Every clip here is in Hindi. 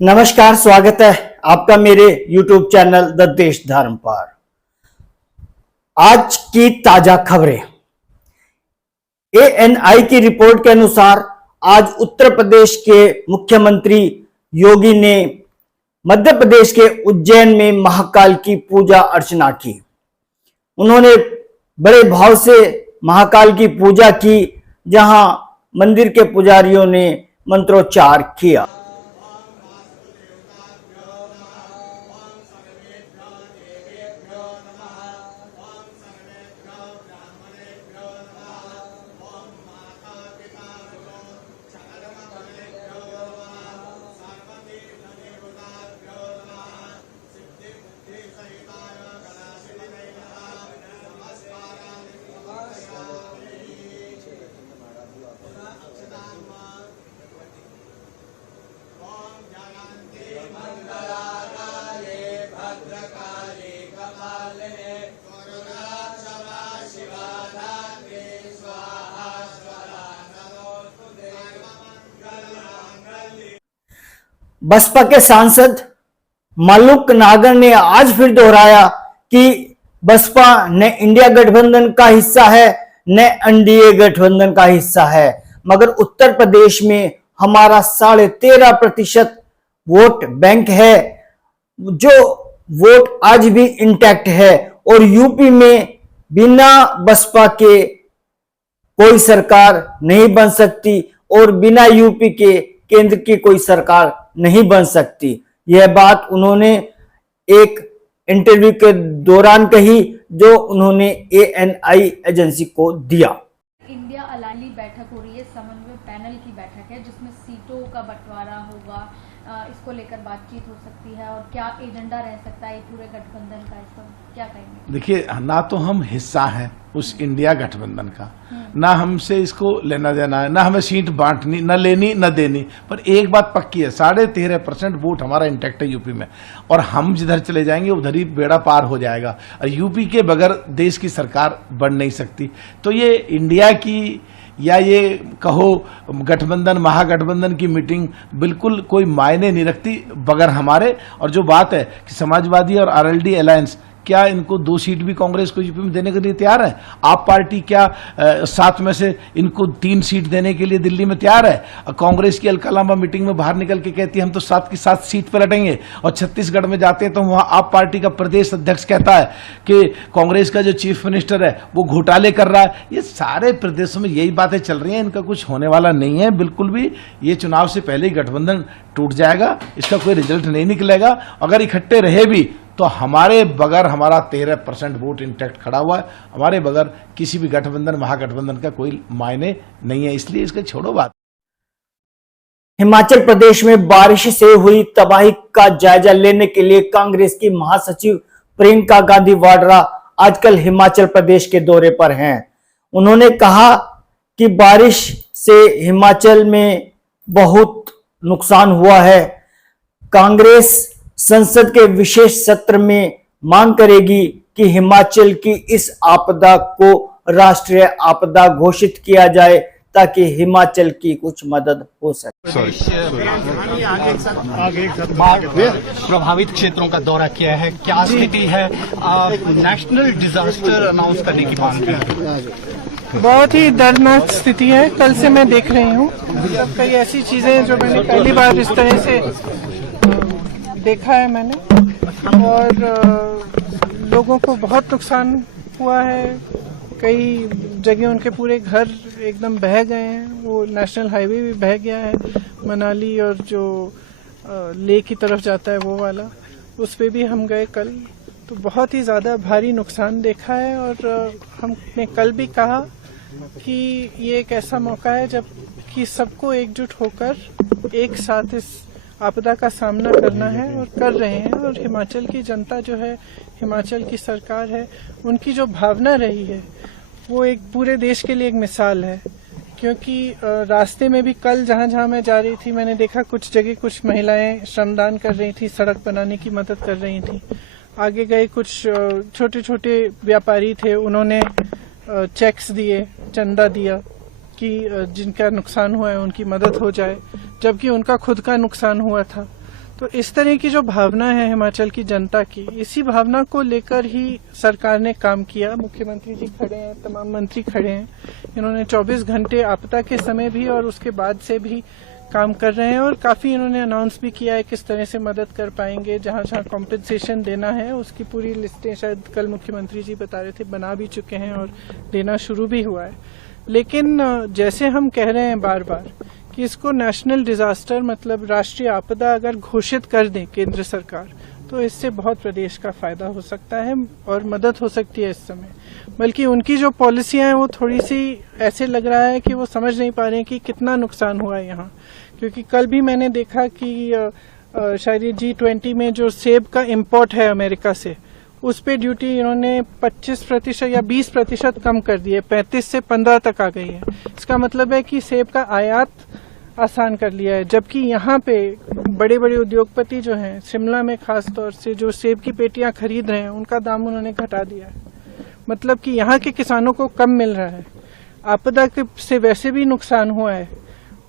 नमस्कार, स्वागत है आपका मेरे YouTube चैनल द देश धर्म पर। आज की ताजा खबरें। ANI की रिपोर्ट के अनुसार आज उत्तर प्रदेश के मुख्यमंत्री योगी ने मध्य प्रदेश के उज्जैन में महाकाल की पूजा अर्चना की। उन्होंने बड़े भाव से महाकाल की पूजा की, जहां मंदिर के पुजारियों ने मंत्रोच्चार किया। बसपा के सांसद मालूक नागर ने आज फिर दोहराया कि बसपा न इंडिया गठबंधन का हिस्सा है न एनडीए गठबंधन का हिस्सा है, मगर उत्तर प्रदेश में हमारा 13.5% वोट बैंक है, जो वोट आज भी इंटैक्ट है। और यूपी में बिना बसपा के कोई सरकार नहीं बन सकती और बिना यूपी के केंद्र की कोई सरकार नहीं बन सकती। यह बात उन्होंने एक इंटरव्यू के दौरान कही, जो उन्होंने ANI एजेंसी को दिया। इंडिया अलायंस बैठक हो रही है, समन्वय पैनल की बैठक है, जिसमें सीटों का बंटवारा होगा। इसको लेकर बातचीत हो सकती है और क्या एजेंडा रह सकता है पूरे गठबंधन का, इसको क्या कहेंगे? देखिए, ना तो हम हिस्सा हैं उस इंडिया गठबंधन का, ना हमसे इसको लेना देना है, ना हमें सीट बांटनी, न लेनी न देनी। पर एक बात पक्की है, 13.5% वोट हमारा इंटैक्ट है यूपी में, और हम जिधर चले जाएंगे उधर ही बेड़ा पार हो जाएगा। और यूपी के बगैर देश की सरकार बन नहीं सकती। तो ये इंडिया की या ये कहो गठबंधन महागठबंधन की मीटिंग बिल्कुल कोई मायने नहीं रखती बगैर हमारे। और जो बात है कि समाजवादी और RLD अलायंस, क्या इनको 2 सीट भी कांग्रेस को यूपी में देने के लिए तैयार है? आप पार्टी क्या 7 में से इनको 3 सीट देने के लिए दिल्ली में तैयार है? कांग्रेस की अलकलामा मीटिंग में बाहर निकल के कहती है हम तो 7 की 7 सीट पर लड़ेंगे, और छत्तीसगढ़ में जाते हैं तो वहां आप पार्टी का प्रदेश अध्यक्ष कहता है कि कांग्रेस का जो चीफ मिनिस्टर है वो घोटाले कर रहा है। ये सारे प्रदेशों में यही बातें चल रही हैं, इनका कुछ होने वाला नहीं है बिल्कुल भी। ये चुनाव से पहले ही गठबंधन टूट जाएगा, इसका कोई रिजल्ट नहीं निकलेगा। अगर इकट्ठे रहे भी तो हमारे बगैर हमारा 13% वोट इंटैक्ट खड़ा हुआ है, हमारे बगैर किसी भी गठबंधन महागठबंधन का कोई मायने नहीं है, इसलिए इसका छोड़ो बात। हिमाचल प्रदेश में बारिश से हुई तबाही का जायजा लेने के लिए कांग्रेस की महासचिव प्रियंका गांधी वाड्रा आजकल हिमाचल प्रदेश के दौरे पर हैं। उन्होंने कहा कि बारिश से हिमाचल में बहुत नुकसान हुआ है। कांग्रेस संसद के विशेष सत्र में मांग करेगी कि हिमाचल की इस आपदा को राष्ट्रीय आपदा घोषित किया जाए, ताकि हिमाचल की कुछ मदद हो सके। बाढ़ प्रभावित क्षेत्रों का दौरा किया है, क्या स्थिति है? नेशनल डिजास्टर अनाउंस करने की मांग की। बहुत ही दर्दनाक स्थिति है। कल से मैं देख रही हूँ कई ऐसी चीजें जो मैंने पहली बार इस तरह से देखा है मैंने, और लोगों को बहुत नुकसान हुआ है। कई जगह उनके पूरे घर एकदम बह गए हैं। वो नेशनल हाईवे भी बह गया है, मनाली और जो लेह की तरफ जाता है वो वाला, उस पे भी हम गए कल। तो बहुत ही ज्यादा भारी नुकसान देखा है, और हमने कल भी कहा कि ये एक ऐसा मौका है जब कि सबको एकजुट होकर एक साथ इस आपदा का सामना करना है, और कर रहे हैं। और हिमाचल की जनता जो है, हिमाचल की सरकार है, उनकी जो भावना रही है वो एक पूरे देश के लिए एक मिसाल है। क्योंकि रास्ते में भी कल जहां जहां मैं जा रही थी, मैंने देखा कुछ जगह कुछ महिलाएं श्रमदान कर रही थी, सड़क बनाने की मदद कर रही थी। आगे गए कुछ छोटे छोटे व्यापारी थे, उन्होंने चेक्स दिए, चंदा दिया कि जिनका नुकसान हुआ है उनकी मदद हो जाए, जबकि उनका खुद का नुकसान हुआ था। तो इस तरह की जो भावना है हिमाचल की जनता की, इसी भावना को लेकर ही सरकार ने काम किया। मुख्यमंत्री जी खड़े हैं, तमाम मंत्री खड़े हैं, इन्होंने 24 घंटे आपदा के समय भी और उसके बाद से भी काम कर रहे हैं और काफी इन्होंने अनाउंस भी किया है किस तरह से मदद कर पाएंगे। जहां जहां कॉम्पेंसेशन देना है उसकी पूरी लिस्टें शायद कल मुख्यमंत्री जी बता रहे थे बना भी चुके हैं और देना शुरू भी हुआ है। लेकिन जैसे हम कह रहे हैं बार बार कि इसको नेशनल डिजास्टर मतलब राष्ट्रीय आपदा अगर घोषित कर दें केंद्र सरकार, तो इससे बहुत प्रदेश का फायदा हो सकता है और मदद हो सकती है इस समय। बल्कि उनकी जो पॉलिसियां हैं वो थोड़ी सी ऐसे लग रहा है कि वो समझ नहीं पा रहे हैं कि कितना नुकसान हुआ है यहाँ। क्योंकि कल भी मैंने देखा कि शायद G20 में जो सेब का इम्पोर्ट है अमेरिका से, उस पे ड्यूटी इन्होंने 25% या 20% कम कर दी है, 35 से 15 तक आ गई है। इसका मतलब है कि सेब का आयात आसान कर लिया है। जबकि यहाँ पे बड़े बड़े उद्योगपति जो हैं, शिमला में खास तौर से जो सेब की पेटियां खरीद रहे हैं, उनका दाम उन्होंने घटा दिया है। मतलब कि यहाँ के किसानों को कम मिल रहा है। आपदा से वैसे भी नुकसान हुआ है,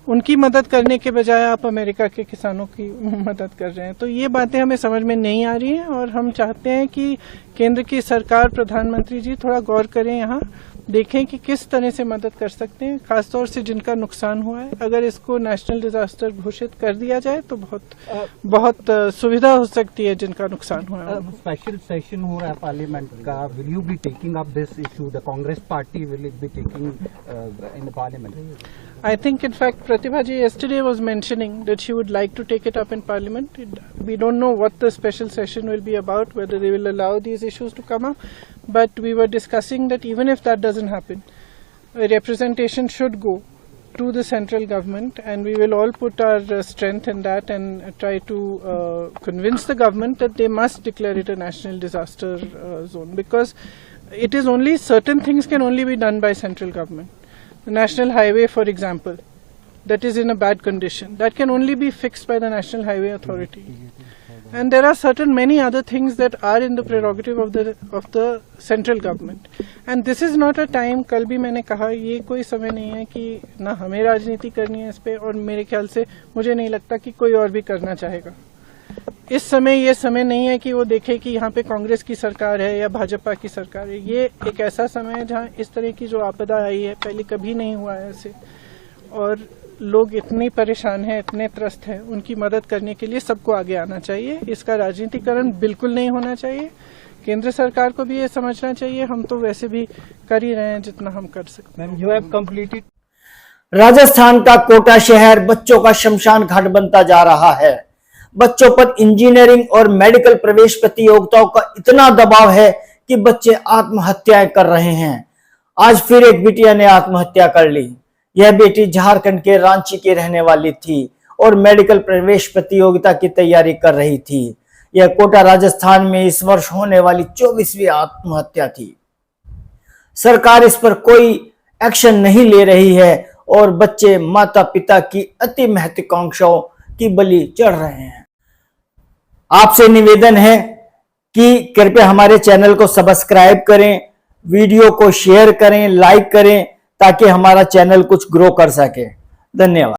उनकी मदद करने के बजाय आप अमेरिका के किसानों की मदद कर रहे हैं। तो ये बातें हमें समझ में नहीं आ रही हैं और हम चाहते हैं कि केंद्र की सरकार, प्रधानमंत्री जी थोड़ा गौर करें, यहाँ देखें कि किस तरह से मदद कर सकते हैं, खासतौर से जिनका नुकसान हुआ है। अगर इसको नेशनल डिजास्टर घोषित कर दिया जाए तो बहुत सुविधा हो सकती है जिनका नुकसान हुआ है। स्पेशल सेशन हो रहा है पार्लियामेंट का, will you be taking up this issue? The Congress party will it be taking in the parliament? I think, in fact, Pratibha ji yesterday was mentioning that she would like to take it up in Parliament. We don't know what the special session will be about, whether they will allow these issues to come up. But we were discussing that even if that doesn't happen, a representation should go to the central government, and we will all put our strength in that and try to convince the government that they must declare it a national disaster zone, because it is only certain things can only be done by central government. The national highway, for example, that is in a bad condition, that can only be fixed by the National Highway Authority. And there are certain many other things that are in the prerogative of the central government. And this is not a time, कल भी मैंने कहा, ये कोई समय नहीं है कि ना हमें राजनीति करनी है इस पे, और मेरे ख्याल से मुझे नहीं लगता कि कोई और भी करना चाहेगा। इस समय ये समय नहीं है कि वो देखे कि यहाँ पे कांग्रेस की सरकार है या भाजपा की सरकार है। ये एक ऐसा समय है जहाँ इस तरह की जो आपदा आई है, पहले कभी नहीं हुआ है ऐसे, और लोग इतने परेशान हैं, इतने त्रस्त हैं, उनकी मदद करने के लिए सबको आगे आना चाहिए। इसका राजनीतिकरण बिल्कुल नहीं होना चाहिए। केंद्र सरकार को भी ये समझना चाहिए, हम तो वैसे भी कर ही रहे हैं जितना हम कर सकते हैं। You have completed. राजस्थान का कोटा शहर बच्चों का शमशान घाट बनता जा रहा है। बच्चों पर इंजीनियरिंग और मेडिकल प्रवेश प्रतियोगिताओं का इतना दबाव है कि बच्चे आत्महत्याएं कर रहे हैं। आज फिर एक बिटिया ने आत्महत्या कर ली। यह बेटी झारखंड के रांची की रहने वाली थी और मेडिकल प्रवेश प्रतियोगिता की तैयारी कर रही थी। यह कोटा राजस्थान में इस वर्ष होने वाली 24वीं आत्महत्या थी। सरकार इस पर कोई एक्शन नहीं ले रही है और बच्चे माता पिता की अति महत्वाकांक्षाओं की बलि चढ़ रहे हैं। आपसे निवेदन है कि कृपया हमारे चैनल को सब्सक्राइब करें, वीडियो को शेयर करें, लाइक करें, ताकि हमारा चैनल कुछ ग्रो कर सके। धन्यवाद।